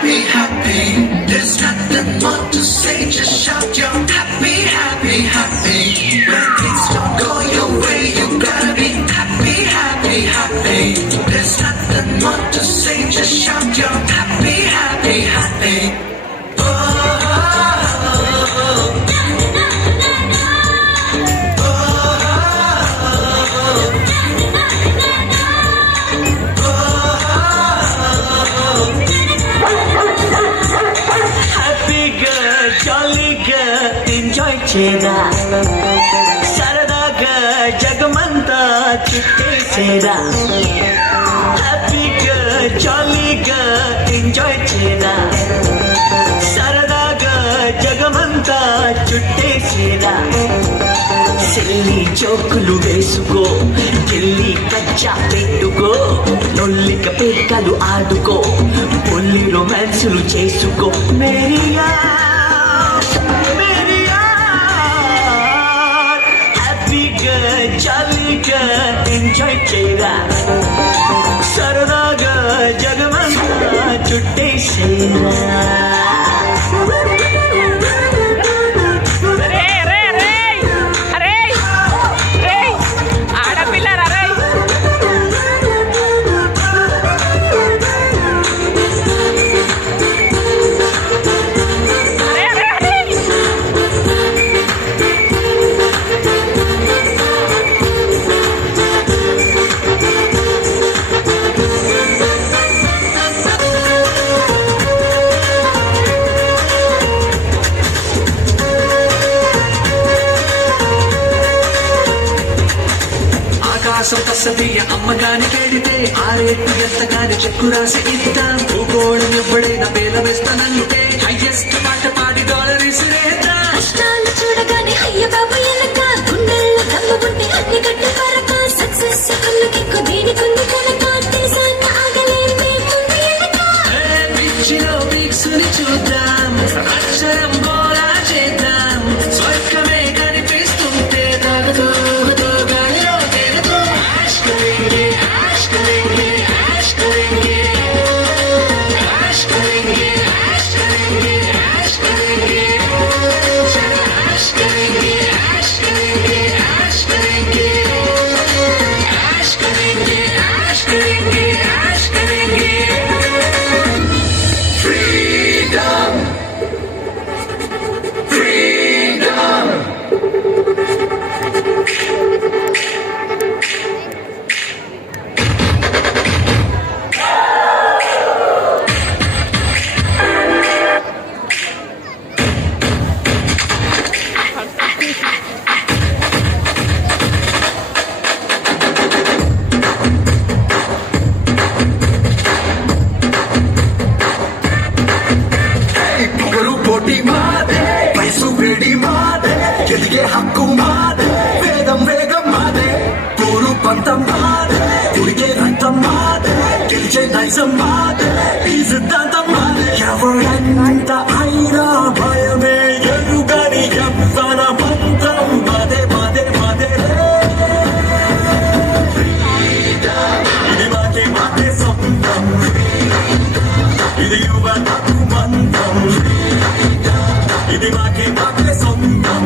happy, happy. There's nothing more to say, just shout your happy, happy, happy. When things don't go your way, you gotta be happy, happy, happy. There's nothing more to say, just shout your happy, happy, happy. చేరా సరదాగా జగమంతా చుట్టేసేరా హ్యాపీగా జాలీగా enjoy చేయరా సరదాగా జగమంతా చుట్టేసేరా silly జోకులు వేసుకో ఢిల్లీ కచ్చా పెట్టుకో నొల్లిక పేకలు ఆడుకో పొల్లి రొమాన్సులు చేసుకో మేరియా జాలీగా ఎంజాయ్ చేయరా సరదాగా జగమంతా చుట్టేసేరా ఆకాశం తస్సదీయ అమ్మగాని కేడితే ఆరేట్టు ఎంతగాని చెక్కు రాసి ఇద్దాం భూగోళం ఎప్పుడైనా పేల వేస్తానంటే హైయెస్ట్ పాట పాడి డాలర్ ఇసిరేద్దాం కష్టాలు చూడగానే అయ్య బాబు ఎలక గుండెల్లో దమ్ము ఉంటే అన్ని గడ్డ పరక సక్సెస్ కళ్ళకెక్కు దేనికుంది కనుక దేశాన్ని ఆగలేం మేముంది ఎలక పిచ్చిలో వీక్సుని చూద్దాం అక్షరం బోలా చేద్దాం స్వర్గమే కనిపిస్తుంటే తాగుతూ పోటీ మాదే పైసు వేడి మాదే ఎదిగే హక్కు మాదే వేగం వేగం మాదే పూరు పంతం మాదే ఉడికే రక్తం మాదే గెలిచే నైజం మాదే ఈ సిద్ధాంతం మాదే ఎవరంత అయినా భయమే ఎరుగని యవ్వన మంత్రం మాదే మాదే మాదే ఇది మాకే మాకే సొంతం ఇది యువతకు మంత్రం ఇది మాకే మాకే సొంతం